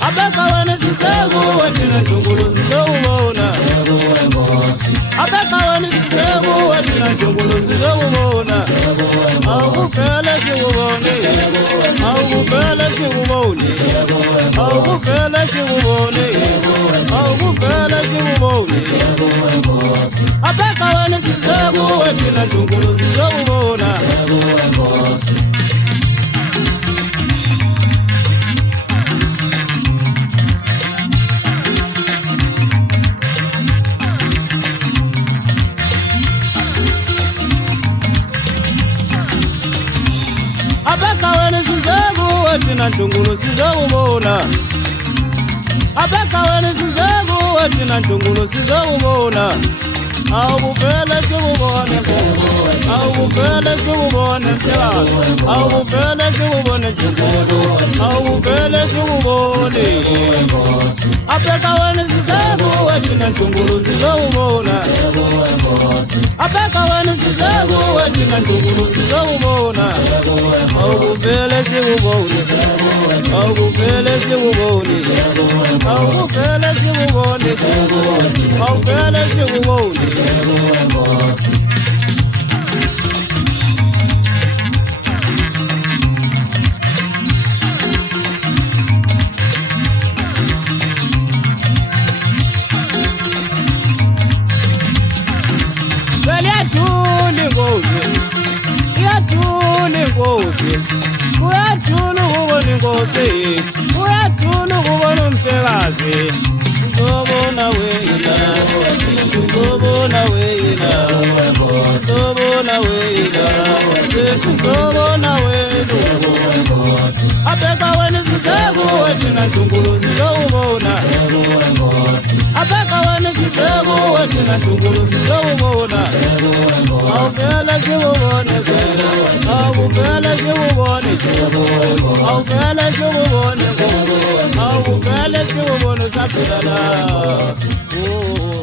abeka wena siseko wena Ndungulu sizowubona abeka wena siseko wena Ndungulu sizowubona awuvele siwubone awuvele siwubone awuvele siwubone awuvele siwubone abeka wena siseko wena Ndungulu sizowubona abeka wena siseko wena Ndungulu sizowubona abeka wena siseko wena Ndungulu sizowubona awuvele siwubone awuvele siwubone awuvele siwubone awuvele siwubone abeka wena siseko wena Ndungulu sizowubona abeka wena siseko wena Ndungulu sizowubona awuvele siwubone awuvele siwubone awuvele siwubone awuvele siwubone Uyatuna ukubona inkosi uyatuna ukubona umhlekazi uzobona wena uzobona wena uzobona wena uzobona wena abeka wena siseko wena Ndungulu sizowubona abeka wena siseko wena Ndungulu sizowubona awuvele siwubone awuvele siwubone awuvele siwubone awuvele siwubone saphila la oh